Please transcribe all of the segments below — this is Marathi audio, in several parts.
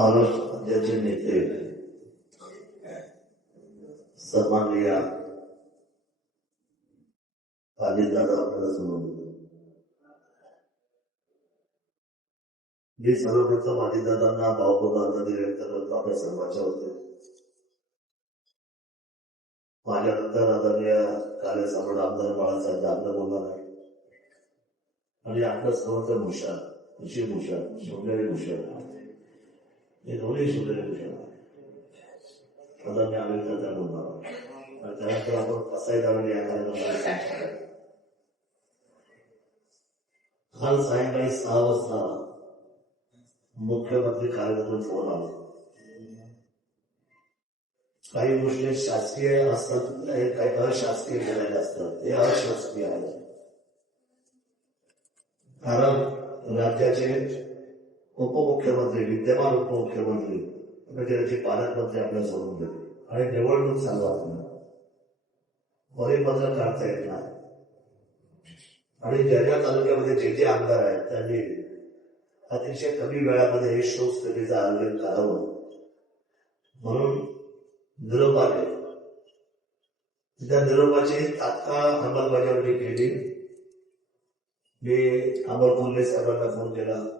महाराष्ट्र राज्याचे नेते सन्माननीय अजितदादा आपल्याला मी सर्वप्रथम आदिदादांना भावपूर्ण आनंद व्यक्त करतो. आपल्या सर्वांच्या होते माझ्यानंतर आदरणीय कार्यसमोर आमदार बाळासाहेब आपलं बोलणार आहे आणि आपलं सर्वांचं भूषण ऋषी भूषण शिवलेले भूषण. हे दोन्ही शिवलेले भूषण आता मी अमेरिका बोलणार आहे. आणि त्यानंतर आपण कसाई जाऊन या कार्यक्रमाला काल सायंकाळी सहा वाजता मुख्यमंत्री कार्यालयातून फोन आला काही गोष्टी शासकीय असतात काही काही अशासकीय केलेल्या असतात हे अशासकीय आहे कारण राज्याचे उपमुख्यमंत्री विद्यमान उपमुख्यमंत्री म्हणजे त्याचे पालकमंत्री आपल्या सोडून गेले आणि निवडणूक चालू असणार. परिपत्र काढता येत नाही. आणि ज्या ज्या तालुक्यामध्ये जे जे आमदार आहेत त्यांनी अतिशय कमी वेळामध्ये हे शोक स्थगितीचं आयोजन करावं. म्हणून निरोप आले त्या निरोपाची तात्काळ अंमलबजावणी केली. मी अमर कोल्हे साहेबांना फोन केला.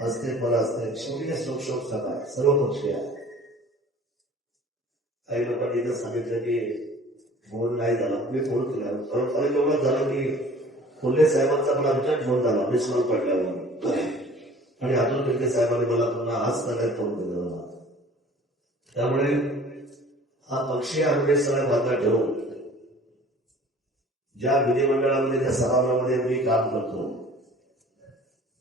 असते मला असते शेवटी शोक शोक सर्व पक्षी आहे काही लोकांनी इथं सांगितलं की फोन नाही झाला मी फोन केला परत एवढं झालं की कोल्हे साहेबांचा मला रिटर्न फोन झाला मी स्मरण पडल्यावर आणि अतुल बेंके साहेबांनी मला पुन्हा आज सगळ्यात फोन केला मला त्यामुळे हा पक्षी आरोग्य सगळ्या बाजूला ठेवून ज्या विधिमंडळामध्ये त्या सभागृहामध्ये मी काम करतो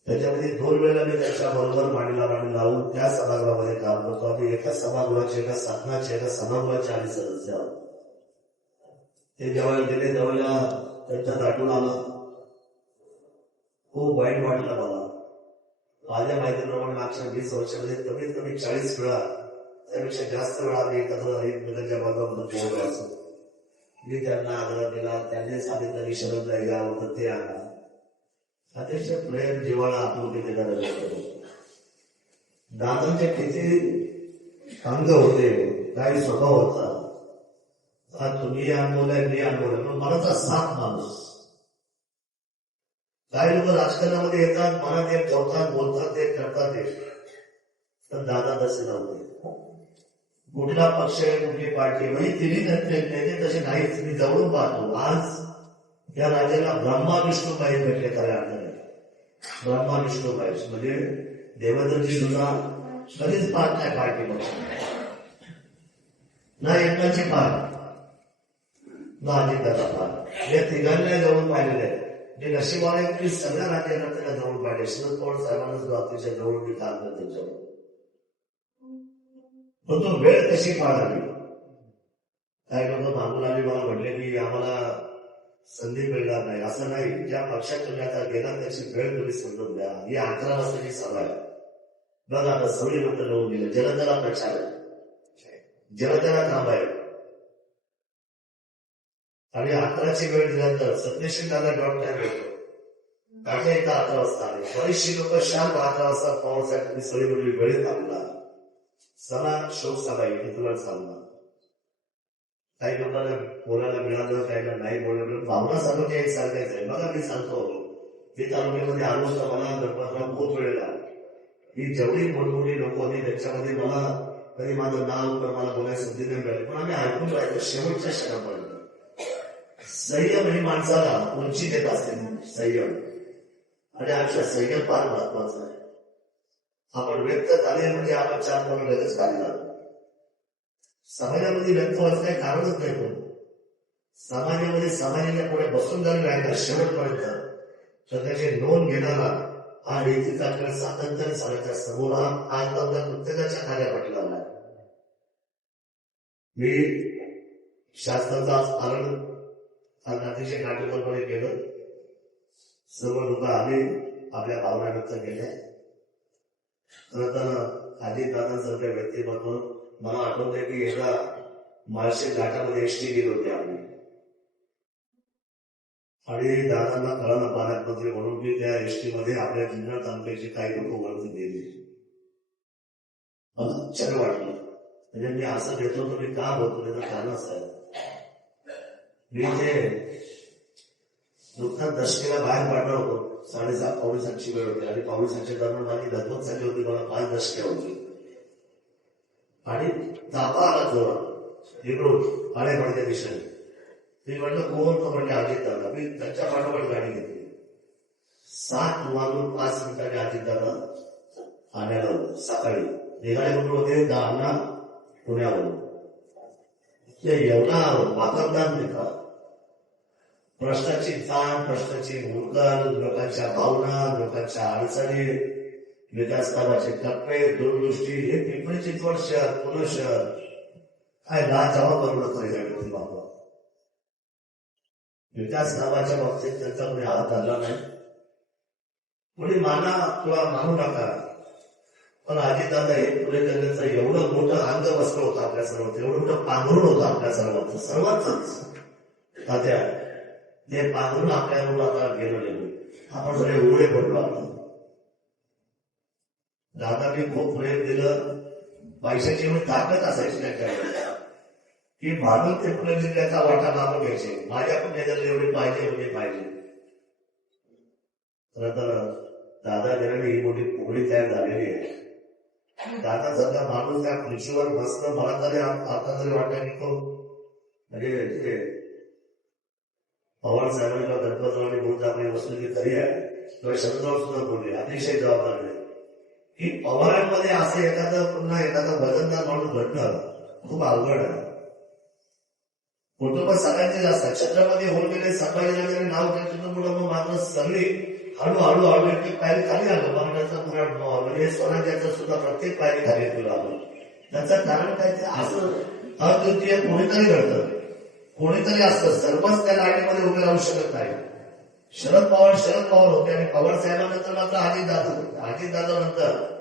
त्याच्यामध्ये दोन वेळेला मी त्याच्या बरोबर मांडीला मांडी लावून त्या सभागृहामध्ये काम करतो. आम्ही एका सभागृहाचे एका साधनाचे एका सभागृहाचे आम्ही सदस्य आहोत. ते जेव्हा गेले जवळला त्यांच्या दाटून आलं. खूप वाईट वाटलं मला. माझ्या माहितीप्रमाणे मागच्या वीस वर्षामध्ये कमीत कमी चाळीस वेळा त्यापेक्षा जास्त वेळा आम्ही एकत्र एकमेकांच्या बाजूला पोहोचलो असतो. मी त्यांना आग्रह केला त्यांनी सांगितलं की शरद नाही गाव तर ते आणा. अतिशय प्रेम जीवाला आपुलकी देणारा व्यक्त दादांचे किती अंग होते काही स्वभाव होता. आज तुम्ही अनुभवलाय मी अनुभवलाय पण मनाचा साथ माणूस. काही लोक राजकारणामध्ये येतात मनात एक ठेवतात बोलतात ते करतात ते तर दादा तसे नव्हते. कुठला पक्ष आहे कुठली पार्टी म्हणजे तिन्ही नेते तसे नाहीच मी जवळून पाहतो. आज या राज्याला ब्रह्मा विष्णू काही भेटले खऱ्या अर्थाने. ब्रह्मा विष्णू पाहिजे म्हणजे देवेंद्रजी सुद्धा कधीच पाहत नाही पार्टी पक्ष ना एकनाची पार ना अजितदादा पार या तिघांना जवळ पाहिलेले जे नशिबाने की सगळ्या त्याला जवळ पाहिले. शरद पवार साहेबांना सुद्धा अतिशय जवळ मी काम करते त्यांच्यावर पण तो वेळ कशी पाळावी. काही लोक मागून आम्ही मला म्हटले की आम्हाला संधी मिळणार नाही. असं नाही ज्या पक्षात तुम्ही आता गेला त्याची वेळ तुम्ही समजून द्या ही अकरा वाजताची सभा आहे. बघा आता सवळी लोक लावून दिलं. जलदला प्रचार आहे. जलदला काम आहे. आणि अकराची वेळ दिल्यानंतर सत्यशील दादा डॉट टाइम येतो. काका एकदा अकरा वाजता आले. बरीचशी लोक शांत अकरा वाजता पवार साहेब तुम्ही सवळी वेळेत थांबला. सणा शोक सभा आहे तुला सांगणार. काही लोकांना बोलायला मिळालं काहीला नाही बोललं भावना सांगून एक सांगायचं आहे. बघा मी सांगतो. ते तालुक्यामध्ये आलोच तर मला गणपतराव खूप वेळ लागला. ही जेवढी मोठमोठी लोक होती त्याच्यामध्ये मला कधी माझं नाव तर मला बोलायला संधी नाही मिळाली. पण आम्ही ऐकून राहिलो शेवटच्या क्षणापर्यंत. संयम ही माणसाला उंची देत असते. संयम. आणि आमच्या संयम फार महत्त्वाचा आहे. आपण व्यक्त झाले म्हणजे आपण चार करून लगेच काढला समाजामध्ये व्यक्त व्हायचं काही कारणच नाही पण समाजामध्ये समाजाच्या पुढे बसून जरी राहिला शेवटपर्यंत तर नोंद घेणारा हा नीतीचा खेळ स्वातंत्र्य चालायच्या समोर हा आज प्रत्येकाच्या कार्यापट मी शास्त्राचा आज पालन आज अतिशय काटेकोरपणे केलं. सर्व लोक आले आपल्या भावना व्यक्त केल्या. खरं तर आधी दादासारख्या व्यक्तिमत्व मला आठवत आहे की एकदा माळशे घाटामध्ये एसटी गेलो होते आम्ही. आणि दादांना पाण्यात पालकमंत्री म्हणून मी त्या एसटी मध्ये आपल्या जिल्हा तालुक्याचे काही लोक वरती गेले मला छान वाटलं. म्हणजे मी असं घेतलं तर मी का बोलतो त्याचं कारण असं आहे. मी जे नुकताच दशकेला बाहेर पाडलं होतो. साडेसात पावणे सातची वेळ होती. आणि पावणे सातच्या दरम्यान माझी लगभग झाली होती मला पाच दशके होती. आणि तापा आला जोरा. इकडून पाण्यापाडच्या दिशेने. मी म्हटलं कोण? तो म्हणजे अजित दादा. मी त्यांच्या पाठोपाठ गाडी घेतली. सात वाजून पाच मिनिटाने अजित दादा आणायला सकाळी. निघाले म्हणून होते दहाना पुण्यावरून. ते एवढा वाकरदार नाही का प्रश्नाची ताण प्रश्नाची मुलगा लोकांच्या भावना लोकांच्या अडचणी विकास कामाचे टप्पे दूरदृष्टी हे पिंपरी चिंचवड शहर पुणे शहर काय लाजावा करू नका या व्यक्ती बाबा. विकास कामाच्या बाबतीत त्यांचा कोणी हात आला नाही. कोणी माना किंवा मानू नका. पण आजीदादा हे पुढे करण्याचं एवढं मोठं अंग बसलं होतं आपल्या सर्वांचं एवढं मोठं पांघरून होतं आपल्या सर्वांचं सर्वांच तात्या ते पांघरून आपल्या आता गेलो गेलो आपण सगळे उघडे पडलो आपण. दादाने खूप प्रेम दिलं. पैशाची एवढी ताकद असायची त्यांच्याकडे की भागून ते प्रेम त्याचा वाटा लावून घ्यायचे. माझ्या पण याच्यात एवढे पाहिजे एवढे पाहिजे. खर तर दादा गेल्याने ही मोठी पोळी तयार झालेली आहे. दादा सध्या माणूस त्या खुर्चीवर बसणं मला तरी आता तरी वाटतं की तो म्हणजे पवार साहेबांच्या गणपतरावने बोलत आपली वस्तू जी खरी आहे. किंवा शरदराव सुद्धा बोलली. अतिशय जबाबदारी आहे. की पवारांमध्ये असं एखादं पुन्हा एखादा वजनदार माणूस घडणं खूप अवघड आहे. कुटुंब सगळ्यांचे जास्त क्षेत्रामध्ये होऊन गेले संभाजीनगर नाव घेतलं मग मात्र सगळी हळूहळू हळू एक पायरी खाली आलं. मराठाचा पुराण हे स्वराज्याचं सुद्धा प्रत्येक पायरी खाली तुला आलं. त्याचं कारण काय ते असं अद्वितीय कोणीतरी घडतं. कोणीतरी असतं. सर्वच त्या लाईनीमध्ये उभे राहू शकत नाही. शरद पवार शरद पवार होते आणि पवार साहेबांनंतर मात्र अजित दादा अजित दादा नंतर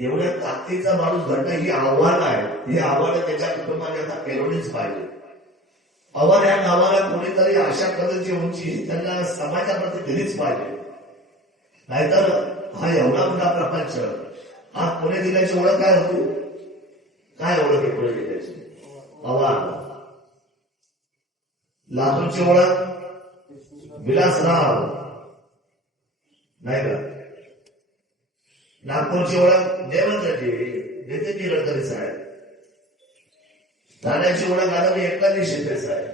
एवढ्या ताकदीचा माणूस घडणं ही आव्हान आहे. ही आव्हान त्याच्या कुटुंबाने आता पेलवलीच पाहिजे. पवार या नावाला कोणीतरी अशा पद्धतीची उंची त्यांना समाजाप्रती दिलीच पाहिजे. नाहीतर हा एवढा मोठा प्रपंच हा पुणे जिल्ह्याची ओळख काय होती? काय ओळख आहे पुणे जिल्ह्याची? पवार. लातूरची ओळख? विलासराव. नाही का? नागपूरची ओळख देवेंद्रजी नितीनजी गडकरी साहेब. ठाण्याची ओळख आदरणीय एकनाथजी शिंदे साहेब.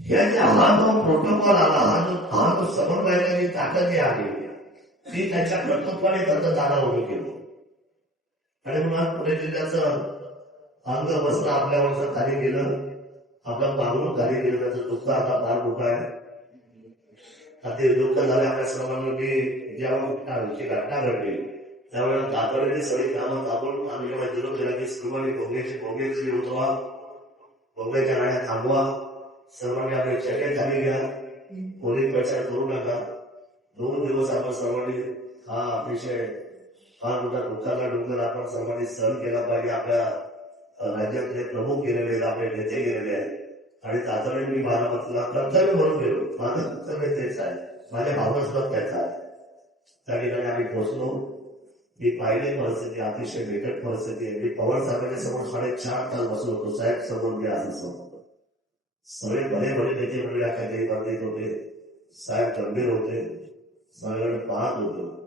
ह्याच्या हा जो प्रोटोकॉल आला हा जो हा जो समन्वयाची ताकद जी आहे ती त्याच्या कर्तृत्वाने त्यांचं दादा उभी केलो. आणि म्हणून पुणे जिल्ह्याचं अंग वस्त्र आपल्यावरचं खाली गेलं. आपलं पांघरून घाली गेलं दुःख आता फार मोठं आहे. आता दुःख झालं आपल्या सर्वांना की जेव्हा आमची घटना घडली त्यावेळेला तातडीने सगळी कामं आपण आम्ही जेव्हा केला की सर्वांनी भोगण्याची भोगण्याची उठवा भोगण्याच्या राण्या थांबवा. सर्वांनी आपले शक्य खाली घ्या. कोणी प्रचार करू नका. दोन दिवस आपण सर्वांनी हा अतिशय फार मोठा दुःखाला डोंगर आपण सर्वांनी सहन केला पाहिजे. आपल्या राज्यातले प्रमुख गेलेले आहेत आपले नेते गेलेले आहेत. आणि साधारण मी बारामतीला कर्तव्य म्हणून गेलो माझं कर्तव्य म्हणजे तेच आहे. माझ्या भावना सुद्धा त्याचा. आहे त्या ठिकाणी आम्ही पोहोचलो. मी पाहिली परिस्थिती अतिशय बिकट परिस्थिती आहे. मी पवार साहेबांच्या समोर साडेचार तास बसलो होतो. साहेब समोर मी असं समोर सगळे भले भले नेते मंडळी अख्या देशबांधित होते. साहेब गंभीर होते. सगळ्यांना पाहत होतो.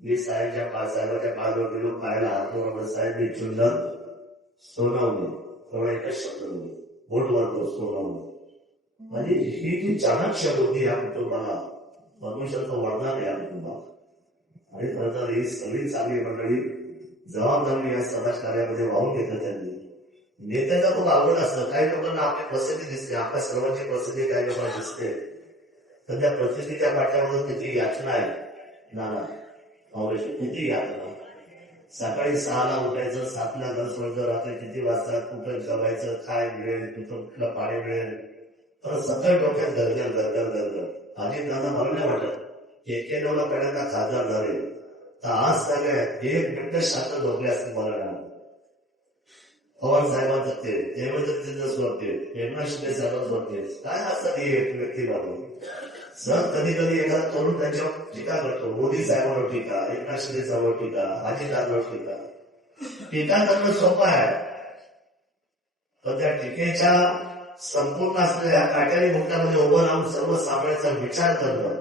मी साहेबच्या पा साहेबाच्या पायावर गेलो पायाला हात साहेब मी चुंदर सोनावणे तेवढा एकच शब्द बोललो बोटवर म्हणजे ही जी चाणक्य होती या कुटुंबाला परमेश्वरचं वरदान आहे या कुटुंबाला आणि खरं तर ही सगळी चांगली मंडळी जबाबदारी या समाज कार्यामध्ये वाहून घेतलं त्यांनी. नेत्याचा खूप आवड असतं. काही लोकांना आपली प्रसिद्धी दिसते. आपल्या सर्वांची प्रसिद्धी काही लोकांना दिसते. तर त्या प्रसिद्धीच्या पाठ्यामधून त्याची याचना आहे नाना काँग्रेसची किती याचना सकाळी सहाला उठायचं सातला घर सोडायचं रात्री किती वाजता कुठं जमायचं काय मिळेल कुठं कुठलं पाणी मिळेल. परत सकाळी डोक्यात गरगर गरगर गरगर. आधी दादा मला नाही वाटत एक्क्याण्णवला पहिल्यांदा खासदार झाले. तर आज सगळ्यात एक मिनिट शांत झोपले असते मला पवार साहेबांचं ते देवेंद्र फडणवीस होते एकनाथ शिंदे साहेबांचं स्वप्ते काय असतात ही एक व्यक्ती बाबू? सर कधी कधी एखादा तरुण त्यांच्यावर टीका करतो मोदी साहेबांवर टीका एकनाथ शिंदे साहेबांवर टीका अजितदादांवर टीका टीका करणं सोपं आहे पण त्या टीकेच्या संपूर्ण असलेल्या काट्याने मुक्तामध्ये उभं राहून सर्व सामन्याचा विचार करणं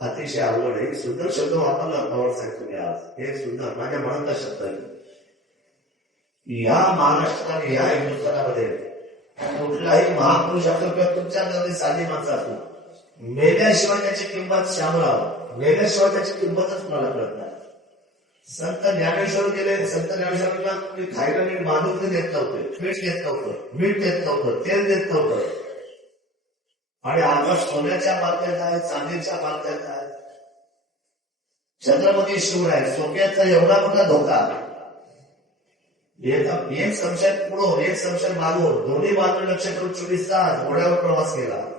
अतिशय आवड आहे एक सुंदर शब्द वापरला पवार साहेब तुम्ही आज एक सुंदर माझ्या मनातला शब्द आहे या महाराष्ट्रात या हिंदुस्थानामध्ये कुठलाही महापुरुष असो किंवा तुमच्या साधी माणसं असो मेल्याशिवाय त्याची किंमत श्यामराव. वेगळ्याशिवाय त्याची किंमतच मला कळत नाही. संत ज्ञानेश्वर गेले संत ज्ञानेश्वरांना मी खायला नीट बांधून देत नव्हते. मीठ देत नव्हतं. मीठ देत नव्हतं. तेल देत नव्हतं. आणि आम्हाला सोन्याच्या मार्गात आहे चांदीच्या मार्गात आहे छत्रपती शिवराय सोन्याचा एवढा मोठा धोका. एक एक संशय पुढं एक संशय मागून दोन्ही बाजू लक्ष करून चोवीस तास घोड्यावर प्रवास केला.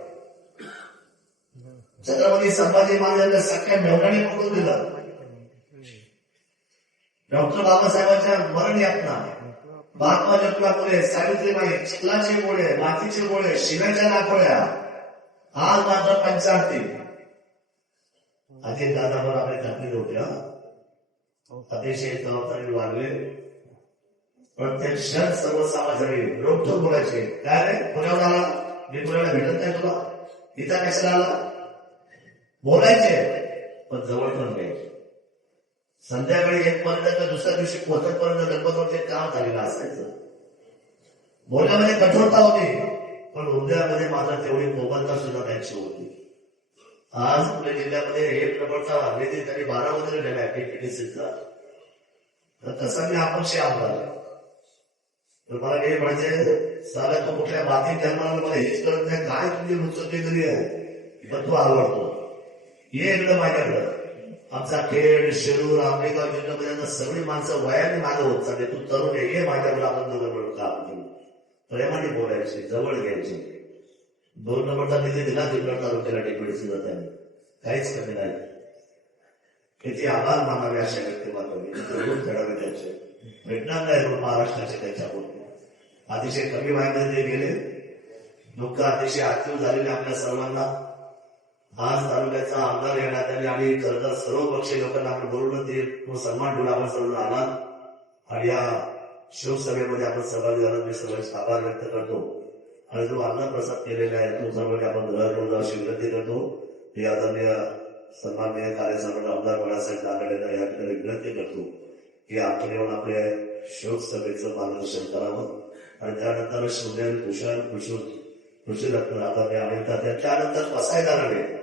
छत्रपती संभाजी महाराजांना सख्या मेवण्याने पकडून दिलं. डॉक्टर बाबासाहेबांच्या मरण यातना महात्मा ज्योतिबा फुले सावित्रीबाई चिखलाचे गोळे मातीचे गोळे शिव्याच्या नाकोळ्या आज मात्र पंचारती अजित दादावर आपली तकलीफ होती हा? अतिशय जबाबदारी वाढले. प्रत्येक क्षण सर्वसामान्य रोखोक बोलायचे काय रे? पुण्यावर आला? मी पुण्याला भेटत नाही तुला. इथं कशाला आला? बोलायचे. पण जवळ पण घ्यायचे. संध्याकाळी एक पर्यंत तर दुसऱ्या दिवशी पोहोचतपर्यंत गणपतीवरचे काम झालेलं असायचं. बोलण्यामध्ये कठोरता होती पण उद्यामध्ये मात्र तेवढी मोबाईलता सुद्धा त्यांची होती. आज आपल्या जिल्ह्यामध्ये एक प्रबळता निधी त्यांनी बारा मध्ये दिलेला आहे तर कसं मी अपक्ष आमदार. तर मला हे म्हणजे साला तो कुठल्या बाधित करणार मला हेच करत नाही काय तुझी वृत्ती तरी आहे पण तू आवडतो. ये इकडं माझ्याकडं आमचा खेळ शिरूर आंबेगाव जिल्ह्यापर्यंत सगळी माणसं वयाने मागं होत चालले. तू तरुण आहे ये माझ्याकडे आपण दोघं मिळून काम करू. प्रेमाने बोलायचे जवळ घ्यायचे. दोन नंबरचा निधी दिला तिकडं तालुक्याला डेप्युटी त्यांनी काहीच कमी नाही. किती आभार मानावे अशा व्यक्तिमत्वाने. जरूर त्याचे. भेटणार नाही लोक महाराष्ट्राचे त्याच्याकडून अतिशय कमी माहिती ते गेले. दुःख अतिशय आतूर झालेले आपल्या सर्वांना. आज तालुक्याचा आमदार या आले आणि खरं तर सर्व पक्षीय लोकांना आपण बोलवलं ते सन्मान ठेवून आपण सर्व आलात. आणि या शिवसभेमध्ये आपण सहभागी झाला. मी सर्वांचे आभार व्यक्त करतो. आणि जो अन्नप्रसाद केलेला आहे तो सर्वांनी आपण घरातून अशी विनंती करतो. हे आदरणीय सन्माननीय कार्यसंघ आमदार बाळासाहेब नागडेंना या ठिकाणी विनंती करतो की आपण येऊन आपल्या शिवसभेचं मार्गदर्शन करावं. आणि त्यानंतर शिवनेरी कुशल कृषी कृषी रत्न आदरणीय अनिता त्याच्यानंतर पसायदाराने